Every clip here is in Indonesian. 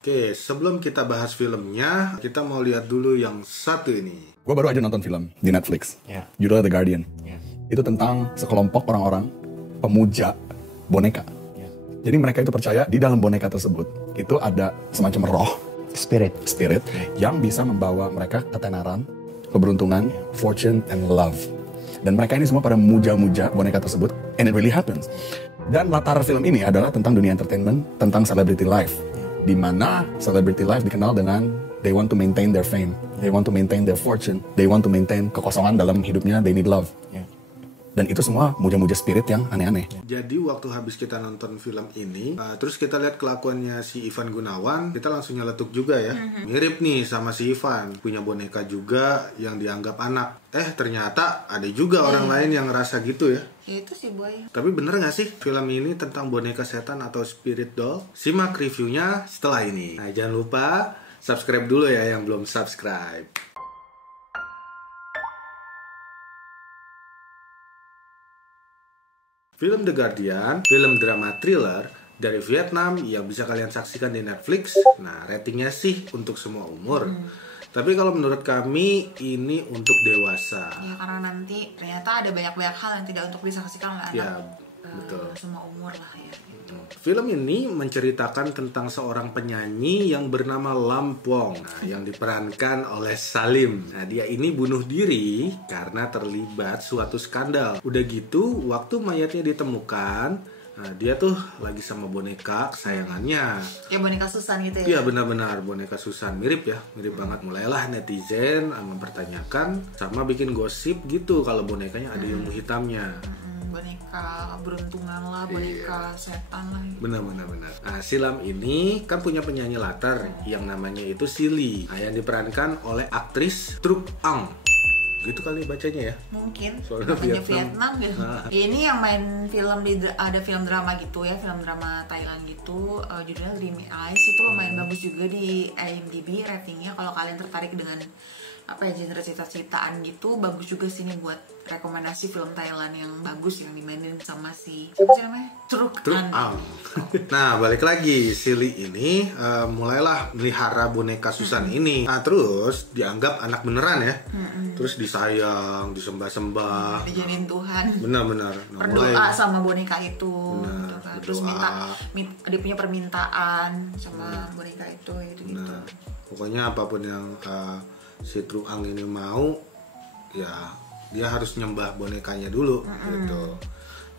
Oke, sebelum kita bahas filmnya, kita mau lihat dulu yang satu ini. Gue baru aja nonton film di Netflix, judulnya The Guardian. Itu tentang sekelompok orang-orang pemuja boneka. Jadi mereka itu percaya di dalam boneka tersebut itu ada semacam roh, spirit yang bisa membawa mereka ketenaran, keberuntungan, fortune, and love. Dan mereka ini semua pada memuja-muja boneka tersebut, and it really happens. Dan latar film ini adalah tentang dunia entertainment, tentang celebrity life, di mana celebrity life dikenal dengan they want to maintain their fame, they want to maintain their fortune, they want to maintain kekosongan dalam hidupnya, they need love. Dan itu semua muja-muja spirit yang aneh-aneh. Jadi waktu habis kita nonton film ini, terus kita lihat kelakuannya si Ivan Gunawan, kita langsung nyeletuk juga ya. Mirip nih sama si Ivan, punya boneka juga yang dianggap anak. Ternyata ada juga orang lain yang ngerasa gitu ya. Ya itu sih boy. Tapi bener gak sih film ini tentang boneka setan atau spirit doll? Simak reviewnya setelah ini. Nah jangan lupa subscribe dulu ya yang belum subscribe. Film The Guardian, film drama thriller dari Vietnam yang bisa kalian saksikan di Netflix. Nah, ratingnya sih untuk semua umur. Tapi kalau menurut kami ini untuk dewasa. Ya karena nanti ternyata ada banyak hal yang tidak untuk disaksikan oleh anak. Ya, betul. Semua umur lah ya. Gitu. Film ini menceritakan tentang seorang penyanyi yang bernama Lam Pong, yang diperankan oleh Salim. Nah, dia ini bunuh diri karena terlibat suatu skandal. Udah gitu, waktu mayatnya ditemukan, nah, dia tuh lagi sama boneka kesayangannya. Ya boneka Susan gitu ya? Iya benar-benar boneka Susan, mirip ya, mirip banget. Mulailah netizen mempertanyakan sama bikin gosip gitu kalau bonekanya ada ilmu hitamnya. Boneka beruntungan lah, boneka setan lah. Benar. Nah, si Lam ini kan punya penyanyi latar yang namanya itu Silly. Nah, yang diperankan oleh aktris Trúc Ang. Gitu kali bacanya ya. Mungkin. Soalnya Vietnam gitu. Ini yang main film ada film drama gitu ya, film drama Thailand gitu. Judulnya Dreamy Eyes, itu lumayan bagus juga di IMDb ratingnya. Kalau kalian tertarik dengan genre cerita-ceritaan gitu, bagus juga sih nih buat rekomendasi film Thailand yang bagus yang dimainin sama siapa sih namanya? Trúc Ang. Nah, balik lagi, Silly ini mulailah melihara boneka Susan ini. Nah, terus dianggap anak beneran ya. Terus disayang, disembah-sembah. Dijadiin Tuhan. Benar. Nah, berdoa sama boneka itu. Benar, gitu kan. Terus dia punya permintaan sama boneka itu gitu. Nah, pokoknya apapun yang si Trúc Ang ini mau, ya dia harus nyembah bonekanya dulu gitu.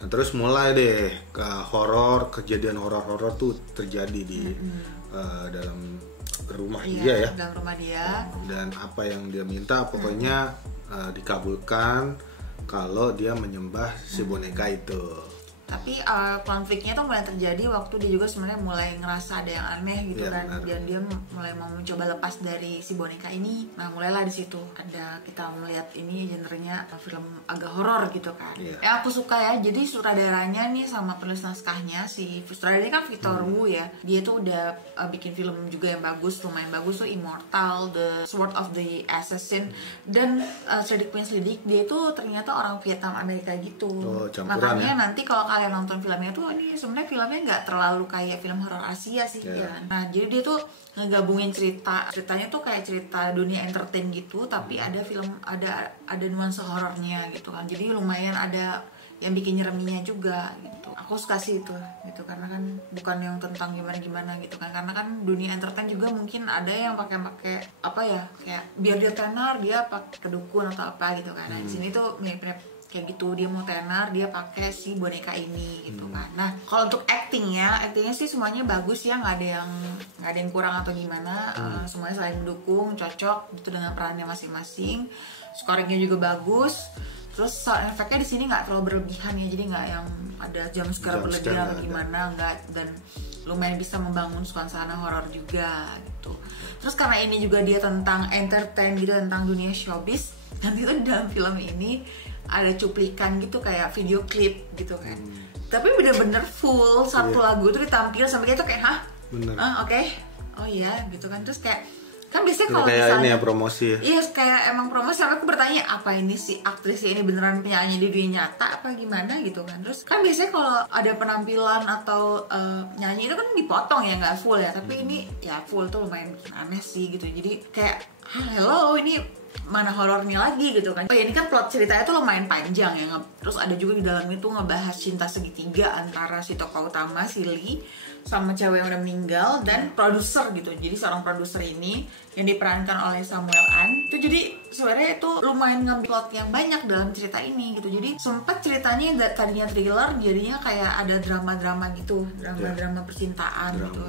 Nah, terus mulai deh ke kejadian horor tuh terjadi di dalam rumah dia ya. Dalam rumah dia. Dan apa yang dia minta pokoknya dikabulkan kalau dia menyembah si boneka itu. Tapi konfliknya tuh mulai terjadi waktu dia juga sebenarnya mulai ngerasa ada yang aneh gitu kan. Benar. Dan dia mulai mau mencoba lepas dari si boneka ini. Nah mulailah di situ ada kita melihat ini genrenya film agak horor gitu kan. Aku suka ya. Jadi sutradaranya nih sama penulis naskahnya, si sutradaranya kan Victor Wu ya. Dia tuh udah bikin film juga yang bagus, lumayan bagus tuh, Immortal, The Sword of the Assassin, dan Selidik dia tuh ternyata orang Vietnam Amerika gitu. Makanya nanti kalau kalian nonton filmnya tuh, ini sebenarnya filmnya nggak terlalu kayak film horor Asia sih ya. Nah jadi dia tuh ngegabungin ceritanya tuh kayak cerita dunia entertain gitu, tapi ada nuansa horornya gitu kan. Jadi lumayan ada yang bikin nyereminya juga gitu. Aku suka sih itu gitu, karena kan bukan yang tentang gimana gitu kan, karena kan dunia entertain juga mungkin ada yang pakai apa ya, kayak biar dia tenar dia pakai kedukun atau apa gitu kan. Nah di sini tuh mirip-mirip kayak gitu, dia mau tenar dia pakai si boneka ini gitu kan. Nah kalau untuk actingnya sih semuanya bagus ya, nggak ada yang kurang atau gimana. Semuanya saling mendukung, cocok gitu dengan perannya masing-masing. Scoringnya juga bagus. Terus sound efeknya di sini nggak terlalu berlebihan ya, jadi nggak yang ada jump scare berlebihan atau gimana, nggak, dan lumayan bisa membangun suasana horor juga gitu. Terus karena ini juga dia tentang entertain gitu, tentang dunia showbiz, nanti tuh dalam film ini ada cuplikan gitu kayak video klip gitu kan. Tapi bener-bener full satu lagu tuh ditampil sampai kayak itu kayak oke. Oh iya gitu kan. Terus kayak Kan biasanya kalau kayak misalnya ini ya promosi. Iya, kayak emang promosi. Aku bertanya, apa ini si aktris ini beneran penyanyi di dunia nyata apa gimana gitu kan. Terus kan biasanya kalau ada penampilan atau nyanyi itu kan dipotong ya, nggak full ya. Tapi ini ya full tuh lumayan bikin aneh sih gitu. Jadi kayak hello, ini mana horornya lagi gitu kan. Oh ya, ini kan plot ceritanya tuh lumayan panjang ya. Terus ada juga di dalam itu ngebahas cinta segitiga antara si tokoh utama si Lee sama cewek yang udah meninggal dan produser gitu. Jadi seorang produser ini yang diperankan oleh Samuel An itu, jadi sebenarnya itu lumayan ngambil plot yang banyak dalam cerita ini gitu. Jadi sempat ceritanya tadinya thriller, jadinya kayak ada drama-drama gitu, drama-drama percintaan gitu.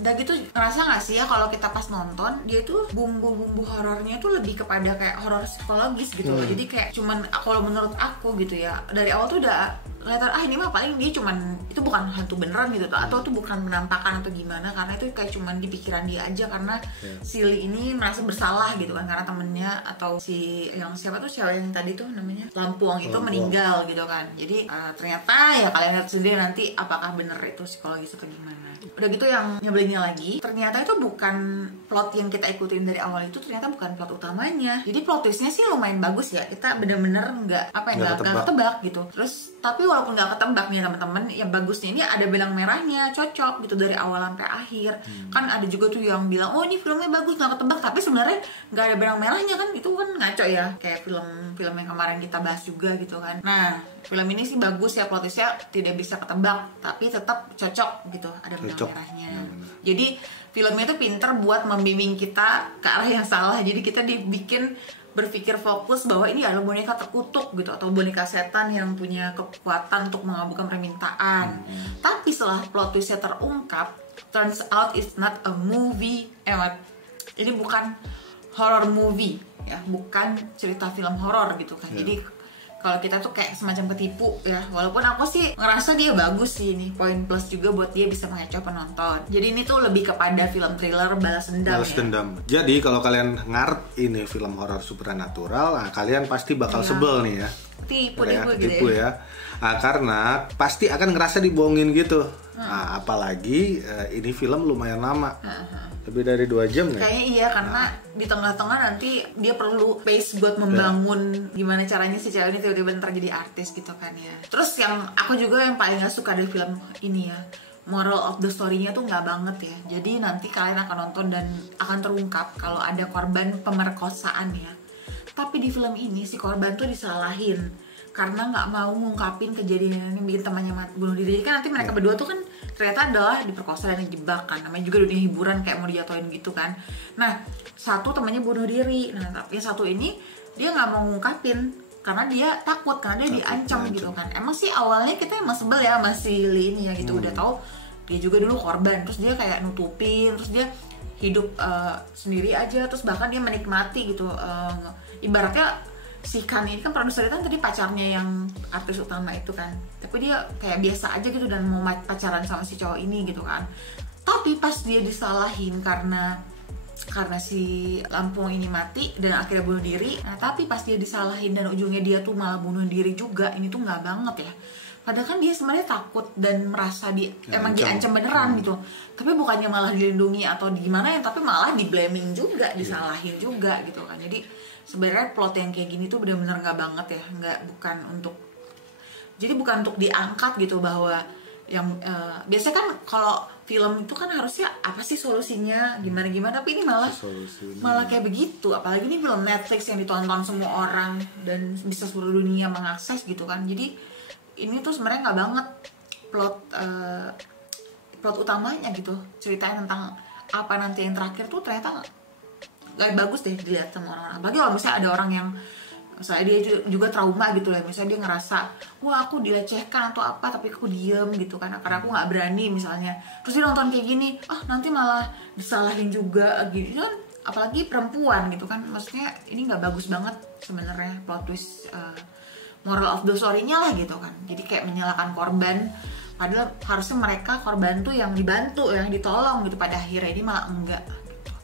Dan gitu ngerasa nggak sih ya kalau kita pas nonton dia tuh bumbu-bumbu horornya tuh lebih kepada kayak horor psikologis gitu. Jadi kayak cuman kalau menurut aku gitu ya, dari awal tuh udah kelihatan ini mah paling dia cuman itu bukan hantu beneran gitu, atau itu bukan penampakan atau gimana, karena itu kayak cuman di pikiran dia aja karena si Lee ini merasa bersalah gitu kan, karena temennya atau si yang siapa tuh cewek yang tadi tuh namanya Lampuang itu meninggal gitu kan. Jadi ternyata ya kalian lihat sendiri nanti apakah bener itu psikologis atau gimana. Udah gitu yang nyebelinnya lagi, ternyata itu bukan plot yang kita ikutin dari awal, itu ternyata bukan plot utamanya. Jadi plot twistnya sih lumayan bagus ya, kita bener-bener nggak ketebak gitu. Terus tapi walaupun nggak ketebak nih teman-teman, yang bagusnya ini ada benang merahnya, cocok gitu dari awal sampai akhir. Kan ada juga tuh yang bilang oh ini filmnya bagus nggak ketebak, tapi sebenarnya nggak ada benang merahnya kan, itu kan ngaco ya, kayak film yang kemarin kita bahas juga gitu kan. Nah film ini sih bagus ya, plot twistnya tidak bisa ketebak tapi tetap cocok gitu, ada benang merahnya. Jadi filmnya tuh pinter buat membimbing kita ke arah yang salah. Jadi kita dibikin berpikir fokus bahwa ini adalah boneka terkutuk gitu, atau boneka setan yang punya kekuatan untuk mengabulkan permintaan. Tapi setelah plot twistnya terungkap, turns out it's not a movie. Ini bukan horror movie ya, bukan cerita film horor gitu kan. Jadi kalau kita tuh kayak semacam ketipu ya. Walaupun aku sih ngerasa dia bagus sih, ini poin plus juga buat dia bisa mengecoh penonton. Jadi ini tuh lebih kepada film thriller balas dendam. Jadi kalau kalian ngarep ini film horor supernatural, nah kalian pasti bakal sebel nih ya. Tipu ya. Nah, karena pasti akan ngerasa dibohongin gitu. Nah, apalagi ini film lumayan lama. Lebih dari 2 jam ya? Kayaknya iya, karena di tengah-tengah nanti dia perlu pace buat membangun gimana caranya si cewek ini tiba-tiba ntar jadi artis gitu kan ya. Terus yang aku juga yang paling gak suka dari film ini ya, moral of the story-nya tuh nggak banget ya. Jadi nanti kalian akan nonton dan akan terungkap kalau ada korban pemerkosaan ya. Tapi di film ini si korban tuh disalahin karena nggak mau ngungkapin kejadian yang bikin temannya bunuh diri. Kan nanti mereka berdua tuh kan ternyata adalah diperkosa dan dijebak kan, namanya juga dunia hiburan kayak mau dijatuhin gitu kan. Nah satu temannya bunuh diri, nah tapi yang satu ini dia nggak mau ngungkapin karena dia takut, karena dia diancam gitu kan. Emang sih awalnya kita emang sebel ya masih ini ya gitu, udah tahu dia juga dulu korban, terus dia kayak nutupin, terus dia hidup sendiri aja, terus bahkan dia menikmati gitu. Ibaratnya si Kan ini kan produser itu kan tadi pacarnya yang artis utama itu kan, tapi dia kayak biasa aja gitu dan mau pacaran sama si cowok ini gitu kan. Tapi pas dia disalahin karena si Lampung ini mati dan akhirnya bunuh diri. Nah tapi pas dia disalahin dan ujungnya dia tuh malah bunuh diri juga, ini tuh nggak banget ya. Padahal kan dia sebenarnya takut dan merasa emang diancam beneran gitu. Tapi bukannya malah dilindungi atau gimana ya, tapi malah di blaming juga, disalahin juga gitu kan. Jadi sebenarnya plot yang kayak gini tuh benar-benar nggak banget ya, bukan untuk diangkat gitu, bahwa yang biasanya kan kalau film itu kan harusnya apa sih solusinya gimana, tapi ini malah kayak begitu. Apalagi ini film Netflix yang ditonton semua orang dan bisa seluruh dunia mengakses gitu kan. Jadi ini tuh sebenarnya nggak banget plot utamanya gitu, ceritanya tentang apa nanti yang terakhir tuh ternyata gak bagus deh dilihat sama orang-orang. Apalagi kalau misalnya ada orang yang misalnya dia juga trauma gitu lah, misalnya dia ngerasa wah aku dilecehkan atau apa tapi aku diem gitu kan karena aku nggak berani misalnya, terus dia nonton kayak gini nanti malah disalahin juga gitu kan, apalagi perempuan gitu kan. Maksudnya ini nggak bagus banget sebenarnya plot twist, moral of the story-nya lah gitu kan. Jadi kayak menyalahkan korban, padahal harusnya mereka korban tuh yang dibantu, yang ditolong gitu, pada akhirnya ini malah enggak.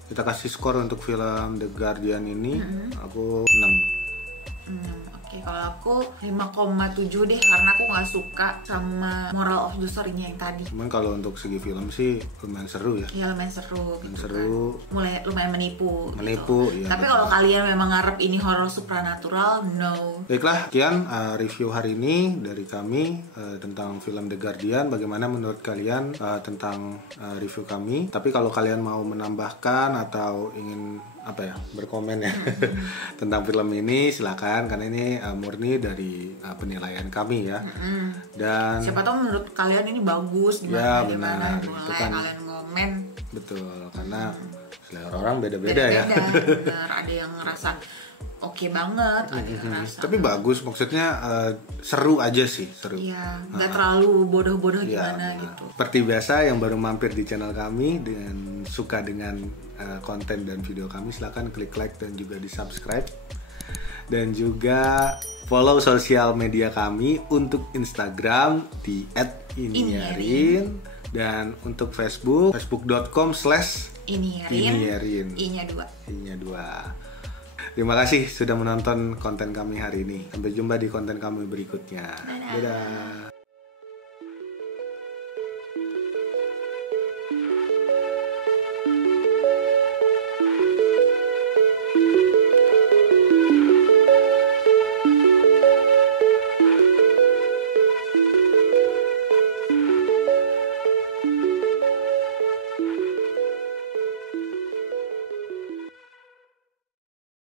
Kita kasih skor untuk film The Guardian ini, aku 6. Oke. Oke, kalau aku 5,7 deh, karena aku nggak suka sama moral of the story-nya yang tadi. Cuman kalau untuk segi film sih lumayan seru ya. Iya, lumayan seru. Lumayan gitu seru. Kan. Mulai lumayan menipu. Menipu, gitu. iya. Tapi kalau kalian memang ngarep ini horor supranatural, no. Baiklah, sekian review hari ini dari kami tentang film The Guardian. Bagaimana menurut kalian tentang review kami? Tapi kalau kalian mau menambahkan atau ingin berkomen ya tentang film ini, silakan, karena ini murni dari penilaian kami ya. Dan siapa tahu menurut kalian ini bagus ya, gimana, benar. boleh Kan, kalian komen. betul, karena selera orang beda-beda ya. Benar, ada yang ngerasa oke banget, ada yang ngerasa tapi bagus, maksudnya seru aja sih, seru. Iya, nggak terlalu bodoh-bodoh gimana benar. gitu. Seperti biasa, yang baru mampir di channel kami dan suka dengan konten dan video kami, silahkan klik like dan juga di subscribe, dan juga follow sosial media kami. Untuk Instagram di @iniyarin, dan untuk Facebook facebook.com/iniyarin, I-nya 2. Terima kasih sudah menonton konten kami hari ini. Sampai jumpa di konten kami berikutnya. Dadah.